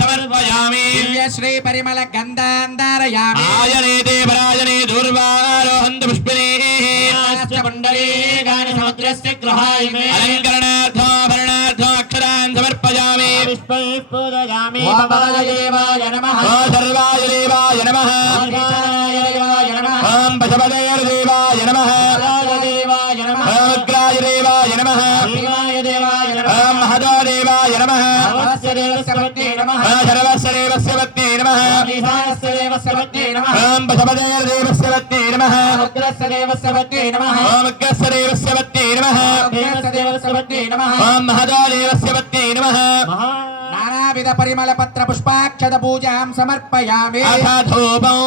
సమర్పయామి శ్రీ పరిమళ గంధాంధారయామి ఆయనే దేవరాజనే దూర్వారోహంత పుష్పిణే పుండలే గాన సముద్రస్య గ్రహాయ అలంకరణార్థాభరణార్థం అక్షరాన్ సమర్పయామి. విష్పూదయామి దేవాయ నమః. సర్వాయ దేవాయ నమః. ఓం పశపదేవ దేవాయ శరవస్వదేవస్య పత్ని నమ ఓం బసవదేవదేవస్య పత్ని నమ ఓం అగ్రస్వదేవస్య పత్ని నమ ఓం మహదాదేవస్య పత్ని నమ నానావిధ పరిమళ పత్ర పుష్పాక్షత పూజాం సమర్పయామి అథోపం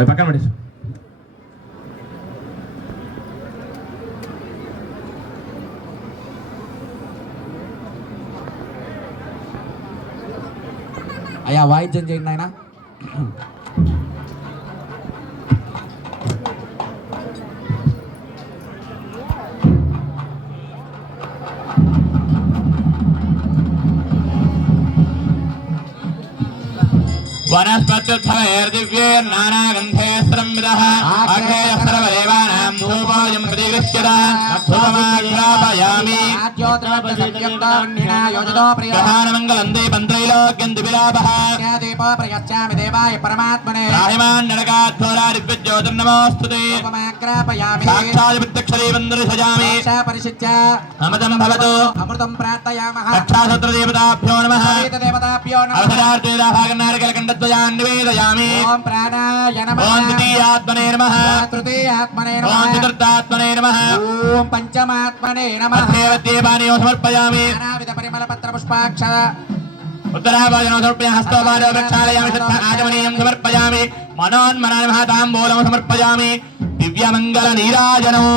పక్కన పడేసు అయ్యా వాయిద్యం చేయండి ఆయన वनस्पत्युत्थवैर्दिव्यैर्नानागन्धैस्रंविदः अग्नेय सर्वदेवानां యోజం ప్రతిగృహ్యతాపయామి ప్రధానమంగళందే పంత్రైలోక్యం దివిలాపీపో ప్రయచ్చామి దేవాయ పరమాత్మనే రాహిమాన్ నరకాధ్వరా దివ్యజ్యోతిర్ నమోస్తుతే సాక్షాత్ ప్రత్యక్షరే వందరు సజామి పరిశిత్య అమృతం భవతు అమృతం ప్రార్థయామః రక్షాసత్ర దేవతాభ్యో నమః దేవతాభ్యో నమః అవసరార్థే రాభాగన్నారికల నివేదయామి ఓం ప్రాణాయ నమః ఓం ద్వితీయాత్మనే నమః తృతీయాత్మనే నమః ఓం పంచమాత్మనే నమ ఓం పంచమాత్మనే నమ. దేవాన్ని సమర్పయామి నానావిధ పరిమళ పత్ర పుష్పాక్షర ఉత్తరాభోజనం సమర్పయ హస్తోపాదో ప్రక్షాళయామి ఆచమనీయం సమర్పయామి। మనోన్మనాని మహాతాంబూలం సమర్పయామి। దివ్యమంగళ నీరాజనం।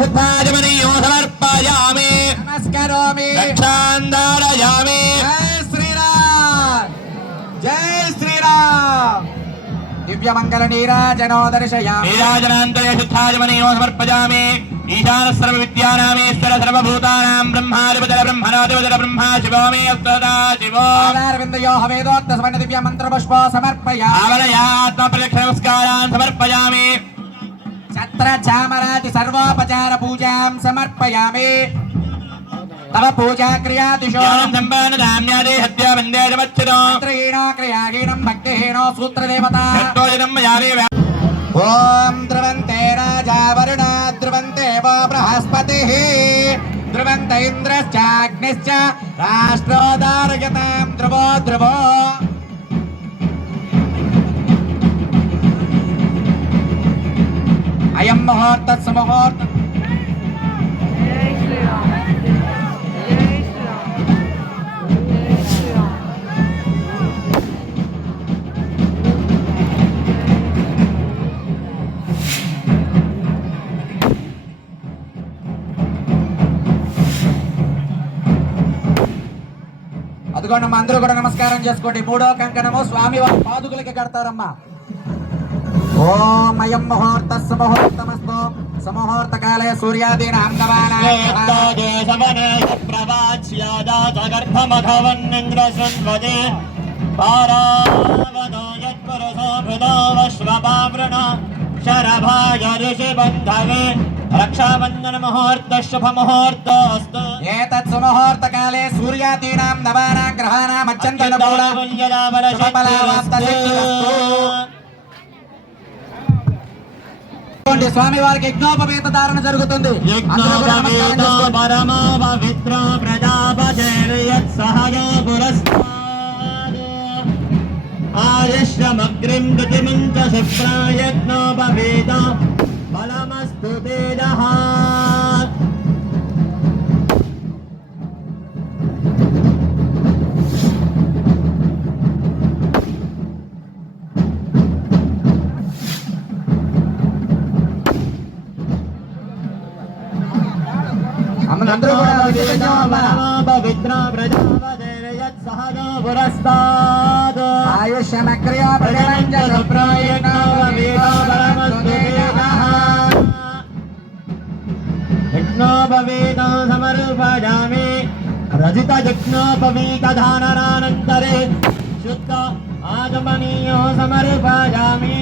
बुद्धाजमनी समर्पयामि नमस्कारोमि। रक्षान्दारयामि जय श्रीराम। जय श्रीराम। दिव्यमङ्गल नीराजनो दर्शयामि नीराजनान्तरे शुद्धाजमनी समर्पयामि ईशान सर्व विद्यानामेश्वर सर्वभूतानां ब्रह्मादिपतर ब्रह्मनादिपतर ఛత్ర చామరాతి సర్వోపచార పూజాం సమర్పయామి తవ పూజా క్రియాదిశో ज्ञानं सम्पादनाम्यादे हत्या वन्दे जमच्छितो మంత్రహీనో క్రియాహీనం భక్తిహీనో సూత్రదేవత यत्तोजितं मया देव ఓం ధ్రువంతే రాజా వరుణ అయం ముహూర్త సుముహూర్త అదిగోండి అందరూ కూడా నమస్కారం చేసుకోండి. మూడో కంకణము స్వామి వారి పాదుకులకి కడతారమ్మా. ओमयं मुहूर्तस्य मुहूर्तमस्तु समूहूर्तकाले सूर्यादीन हन्तवानायप्रवाच्यादागर्भमघवन्निन्द्रशृण्वजे पारावनो मुहूर्त शुभ मुहूर्त एतत् सुमुहूर्त काले सूर्यादीना नवानां ग्रहाणाम् अत्यन्तनुकूला ఇదిగోండి, స్వామి వారికి యజ్ఞోపవేత ధారణ జరుగుతుంది. పురస్తాద్ ఆయుష్యమగ్రిం గతిమంత శుక్రాయత్నోపవేద బలమస్తు తేజః. आयुष्यमक्रिया यज्ञोपवीतं समर्पयामि रजितयज्ञोपवीतधाननानन्तरे शुद्ध आगमनीयो समर्पयामि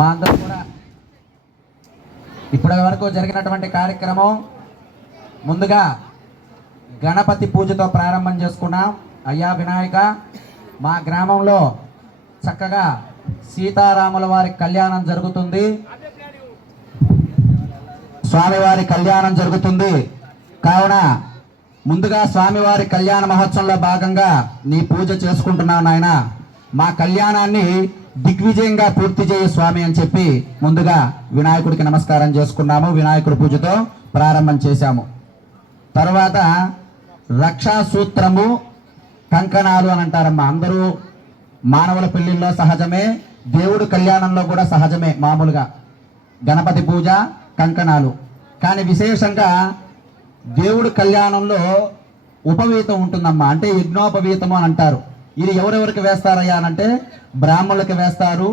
మా అందరూ కూడా ఇప్పటి వరకు జరిగినటువంటి కార్యక్రమం ముందుగా గణపతి పూజతో ప్రారంభం చేసుకున్నాం. అయ్యా వినాయక మా గ్రామంలో చక్కగా సీతారాముల వారి కళ్యాణం జరుగుతుంది. స్వామివారి కళ్యాణం జరుగుతుంది. కావున ముందుగా స్వామివారి కళ్యాణ మహోత్సవంలో భాగంగా నీ పూజ చేసుకుంటున్నాను నాయన. మా కళ్యాణాన్ని దిగ్విజయంగా పూర్తి చేయ స్వామి అని చెప్పి ముందుగా వినాయకుడికి నమస్కారం చేసుకున్నాము. వినాయకుడి పూజతో ప్రారంభం చేశాము. తర్వాత రక్షాసూత్రము కంకణాలు అని అంటారమ్మా. అందరూ మానవుల పెళ్ళిల్లో సహజమే దేవుడు కళ్యాణంలో కూడా సహజమే మామూలుగా. గణపతి పూజ కంకణాలు. కానీ విశేషంగా దేవుడు కళ్యాణంలో ఉపవీతం ఉంటుందమ్మా. అంటే యజ్ఞోపవీతము అని అంటారు. ఇది ఎవరెవరికి వేస్తారయ్యా అంటే బ్రాహ్మణులకి వేస్తారు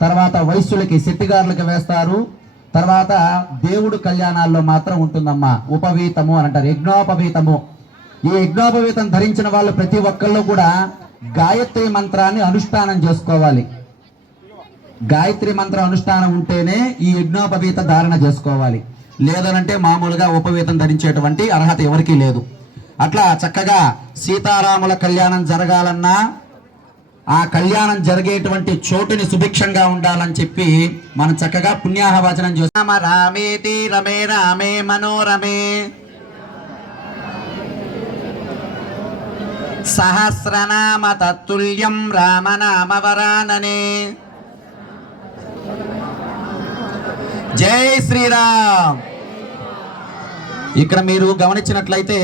తర్వాత వైశ్యులకి శెట్టిగారులకి వేస్తారు తర్వాత దేవుడు కళ్యాణాల్లో మాత్రం ఉంటుందమ్మా. ఉపవీతము అని అంటారు యజ్ఞోపవీతము. ఈ యజ్ఞోపవీతం ధరించిన వాళ్ళు ప్రతి ఒక్కళ్ళు కూడా గాయత్రి మంత్రాన్ని అనుష్ఠానం చేసుకోవాలి. గాయత్రి మంత్ర అనుష్ఠానం ఉంటేనే ఈ యజ్ఞోపవీత ధారణ చేసుకోవాలి. లేదనంటే మామూలుగా ఉపవీతం ధరించేటువంటి అర్హత ఎవరికీ లేదు. అట్లా చక్కగా సీతారాముల కళ్యాణం జరగాలన్నా ఆ కళ్యాణం జరిగేటువంటి చోటుని సుభిక్షంగా ఉండాలని చెప్పి మనం చక్కగా పుణ్యాహవచనం చేస్తాం. రామేతి రమే రామే మనోరమే. సహస్రనామ తత్తుల్యం రామనామవరాననే జై శ్రీరామ్. ఇక్కడ మీరు గమనించినట్లయితే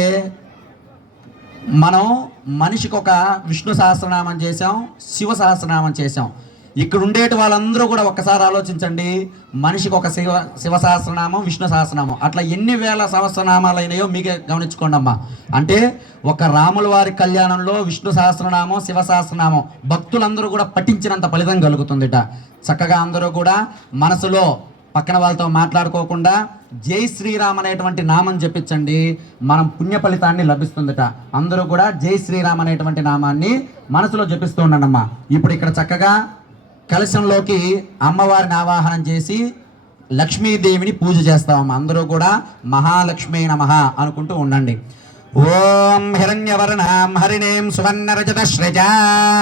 మనం మనిషికి ఒక విష్ణు సహస్రనామం చేసాం శివ సహస్రనామం చేసాం ఇక్కడ ఉండేటి వాళ్ళందరూ కూడా ఒక్కసారి ఆలోచించండి మనిషికి ఒక శివ శివ సహస్రనామం విష్ణు సహస్రనామం. అట్లా ఎన్ని వేల సహస్రనామాలు అయినాయో మీకే గమనించుకోండి అమ్మా అంటే ఒక రాముల వారి కళ్యాణంలో విష్ణు సహస్రనామం శివ సహస్రనామం భక్తులందరూ కూడా పఠించినంత ఫలితం కలుగుతుందిట. చక్కగా అందరూ కూడా మనసులో పక్కన వాళ్ళతో మాట్లాడుకోకుండా జై శ్రీరామ్ అనేటువంటి నామం చెప్పించండి మనం పుణ్య ఫలితాన్ని లభిస్తుందట. అందరూ కూడా జై శ్రీరామ్ అనేటువంటి నామాన్ని మనసులో జపిస్తూ ఉండండమ్మా. ఇప్పుడు ఇక్కడ చక్కగా కలశంలోకి అమ్మవారిని ఆవాహనం చేసి లక్ష్మీదేవిని పూజ చేస్తామమ్మా. అందరూ కూడా మహాలక్ష్మీ నమ అనుకుంటూ ఉండండి. ఓం హిరణ్యవర్ణాం హరిణీం సువర్ణరజత శ్రజా.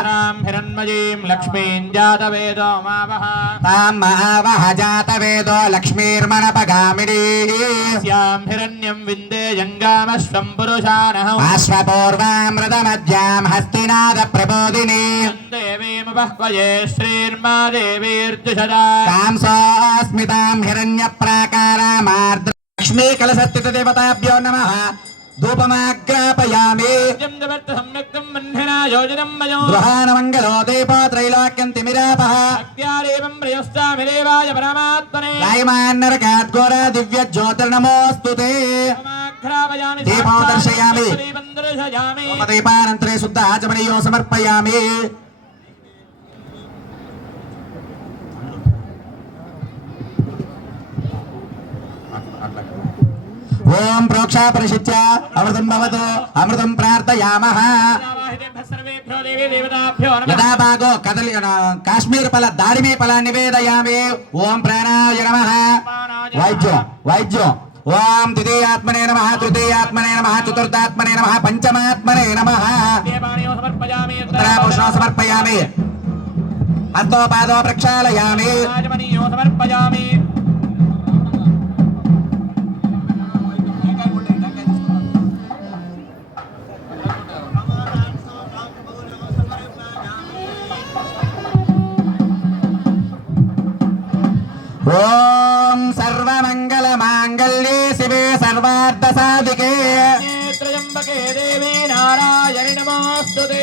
రాం హిరణ్మయీం లక్ష్మీం జాతవేదో మావహ తాం మహావహ జాతవేదో లక్ష్మీర్మణపగామినీ. హిరణ్యం విందే జంగామశ్వం పురుషానహం అశ్వపూర్వామృతమధ్యాం హస్తినాద ప్రబోధిని దేవీముపహ్వయే శ్రీర్మా దేవీర్జుషదా కాంసోస్మితాం హిరణ్య ప్రాకారామార్ద్ర లక్ష్మీ కలసత్తిత దేవతాభ్యో నమ. ధూపమాజ్ఞాపయామి. గృహానమంగళో దీపో త్రైలోక్యం తిమిరాపహ రాయమాన్నరకాద్ఘోర దివ్య జ్యోతిర్నమోస్తు దీపో దర్శయామి. దీపానంతరే శుద్ధ ఆచమనీయో సమర్పయామి. ఓం ప్రోక్షా పరిశిత్య అమృతం భవతు అమృతం ప్రార్థయామః ఆవాహితేభ్యः సర్వేభ్యో దేవీ దేవతాభ్యో నమః యథా భాగో కదలి కాశ్మీర్ ఫల దాడిమీ ఫలాన్ని నివేదయామి ఓం ప్రాణాయ నమః వైద్యం వైద్యం ఓం ద్వితీయాత్మనే నమ తృతీయాత్మనే నమ చతుర్థాత్మనే నమ పంచమాత్మనే నమ దేవానయో సమర్పయామి ఉత్తరాభూషణం సమర్పయామి హస్తో పాదో ప్రక్షాళయామి రాజమనీయో సమర్పయామి ఓం సర్వమంగళ మాంగళ్యే శివే సర్వార్థ సాధికే త్రయంబకే దేవీ నారాయణి నమోస్తుతే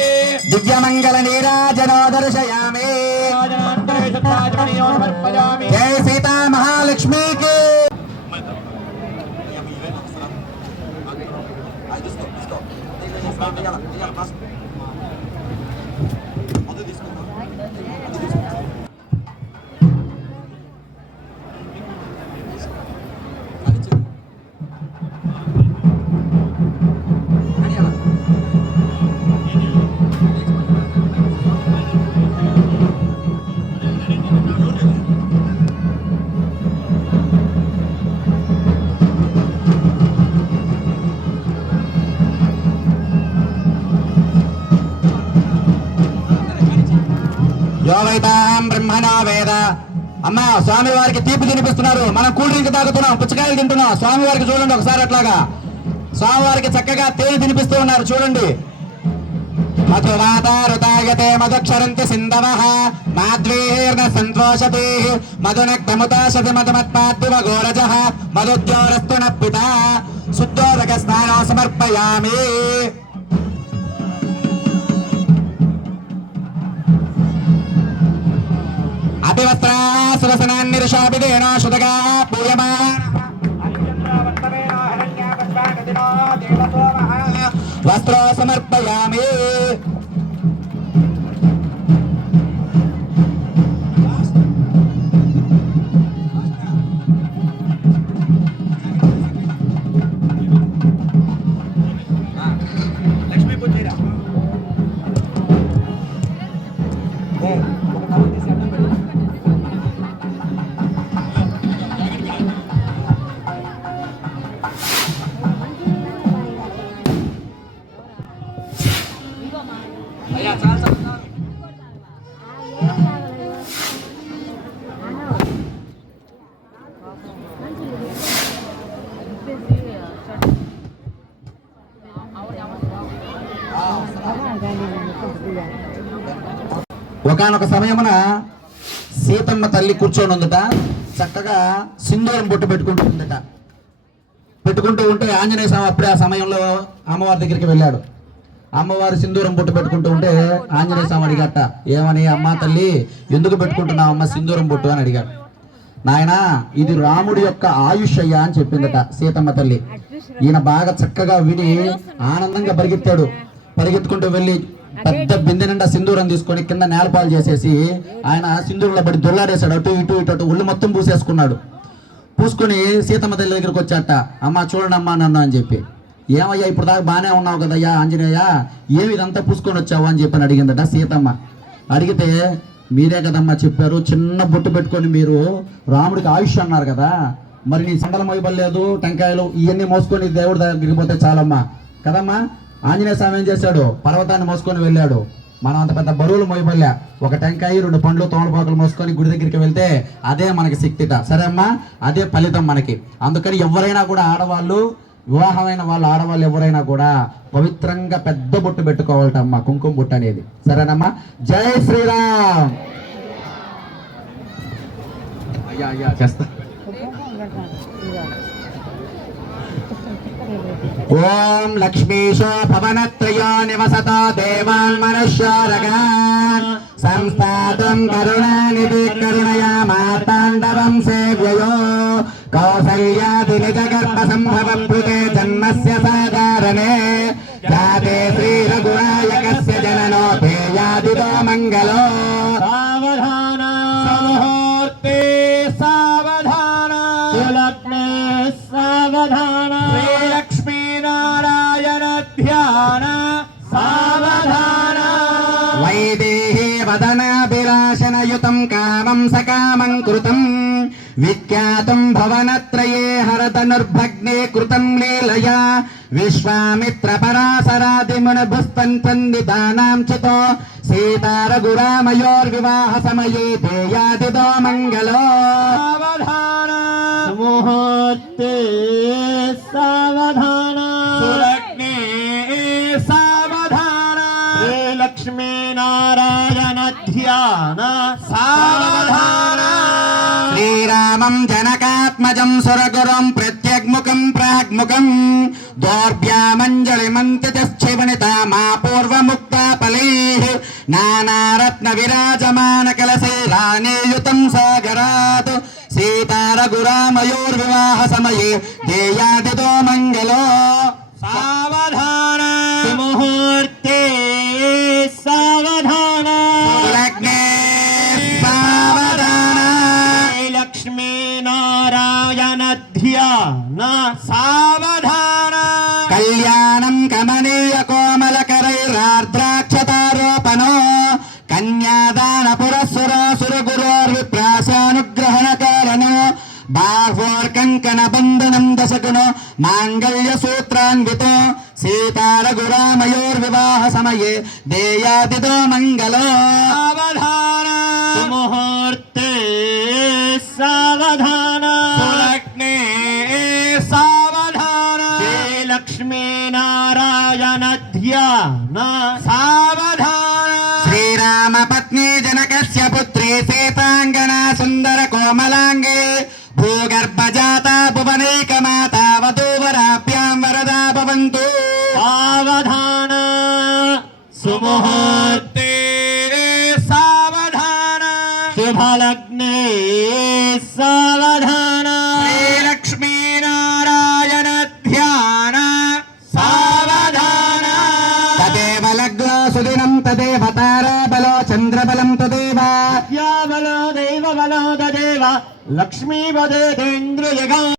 దివ్యమంగళ నీరాజనో దర్శయామి రాజనాన్ పానీయం సమర్పయామి జై సీతా మహాలక్ష్మికి యోవైతాం బ్రహ్మణో వేద. అమ్మ స్వామి వారికి తీపి తినిపిస్తున్నారు. మనం కూల్ డ్రింక్ తాగుతున్నాం పుచ్చకాయలు తింటున్నాం. స్వామి వారికి చూడండి ఒకసారి అట్లాగా. స్వామి వారికి చక్కగా తేనె తినిపిస్తూ ఉన్నారు చూడండి. మధువాతారుతాయతే మధుక్షరంతి సింధవ. మాద్వీర్న సంతోషతే. మధునక్తముతాశతి మధుమత్పాత్తివ ఘోరజ మధుద్యోరస్తున పిత. శుద్ధోదక స్నానం సమర్పయామి. అభివస్త్రా సురసనాన్నిరుషాభిదేన శుతగా పూయమా వస్త్ర సమర్పయామి. ఒకనొక సమయమున సీతమ్మ తల్లి కూర్చొని ఉందట చక్కగా సింధూరం బొట్టు పెట్టుకుంటూ ఉందట పెట్టుకుంటూ ఉంటే ఆంజనేయ స్వామి అప్పుడే ఆ సమయంలో అమ్మవారి దగ్గరికి వెళ్ళాడు. అమ్మవారు సింధూరం బొట్టు పెట్టుకుంటూ ఉంటే ఆంజనేయ స్వామి అడిగట ఏమని అమ్మ తల్లి ఎందుకు పెట్టుకుంటున్నావు అమ్మ సింధూరం బొట్టు? అని అడిగాడు. నాయనా ఇది రాముడి యొక్క ఆయుష్ అయ్యా అని చెప్పిందట సీతమ్మ తల్లి. ఈయన బాగా చక్కగా విని ఆనందంగా పరిగెత్తాడు. పరిగెత్తుకుంటూ వెళ్ళి పెద్ద బిందె నిండా సింధూరం తీసుకొని కింద నేలపాలు చేసేసి ఆయన సింధూరంలో పడి దొల్లారేశాడు అటు ఇటు ఇటు అటు ఒళ్ళు మొత్తం పూసేసుకున్నాడు. పూసుకొని సీతమ్మ తల్లి దగ్గరికి వచ్చాట అమ్మ చూడండి అమ్మా నన్ను అని చెప్పి. ఏమయ్యా ఇప్పుడు దాకా బాగానే ఉన్నావు కదయ్యా ఆంజనేయ? ఏమి ఇదంతా పూసుకొని వచ్చావు అని చెప్పని అడిగిందట సీతమ్మ. అడిగితే మీరే కదమ్మా చెప్పారు చిన్న బొట్టు పెట్టుకొని మీరు రాముడికి ఆయుష్ అన్నారు కదా. మరి నీ సండలం ఇవ్వలేదు టెంకాయలు ఇవన్నీ మోసుకొని దేవుడి దగ్గరికి పోతే చాలమ్మా. కదమ్మా ఆంజనేయ స్వామి ఏం చేశాడు? పర్వతాన్ని మోసుకొని వెళ్ళాడు. మనం అంత పెద్ద బరువులు మోయబడలే. ఒక టెంకాయ రెండు పండ్లు తోమలపాకులు మోసుకొని గుడి దగ్గరికి వెళ్తే అదే మనకి శక్తిట. సరే అమ్మా అదే ఫలితం మనకి. అందుకని ఎవరైనా కూడా ఆడవాళ్ళు వివాహమైన వాళ్ళు ఆడవాళ్ళు ఎవరైనా కూడా పవిత్రంగా పెద్ద బొట్టు పెట్టుకోవాలట అమ్మా కుంకుమ బొట్టు అనేది. సరేనమ్మా? జై శ్రీరామ్! అయ్యా అయ్యా చేస్తా. ఓం లక్ష్మీశ భవనత్రయో నివసత దేవాన్ మనుష్యారగాన్ సంస్థాతం కరుణానిధి కరుణయా మాతాండవం సేవ్యయో. కౌసల్యాది నిజ గర్భ సంభవం కృతే జన్మస్య సాధారణే జాతే శ్రీ రఘునాయకస్య జననో తేయాదిదో మంగళో సావధాన ముహూర్తే సావధాన సులగ్నే సావధాన శ్రీలక్ష్మీనారాయణ ధ్యాన సావధాన వైదేహే వదనాభిలాషణయుతం కామం సకామం కృతం విఖ్యాతం భవనత్రయే హరతనుర్భగ్నే కృతం లీలయా విశ్వామిత్ర పరాశరాదిమునిభుస్పంచన్నిదానాం చితో సీతారఘురామయోర్వివాహ సమయే దేయాదిదో శ్రీరామం జనకాత్మజం సురగురం ప్రత్యగ్ముఖం ప్రాగ్ముఖం. దౌర్భ్యామంజలిమంతితశ్చివనిత మా పూర్వముక్తా ఫలై నానారత్న విరాజమాన కలశైరానేయుతం సాగరాత్. సీతారఘురామయోర్వివాహ సమయే. దేయాదితో మంగళో. బాహ్వోర్కంకణ బంధనం దశకునో మాంగళ్య సూత్రాన్వితో సీతారఘురామయోర్వివాహ సమయే దేయాదితో మంగళో సావధాన సుముహూర్తే సావధాన సులగ్నే సావధాన లక్ష్మీనారాయణ ధ్యాన సావధాన శ్రీరామ పత్ని జనకస్య పుత్రి సీతాంగనా సుందర కోమలాంగే భూగర్భజాత భువనైక लक्ष्मी वदेन्द्रयगा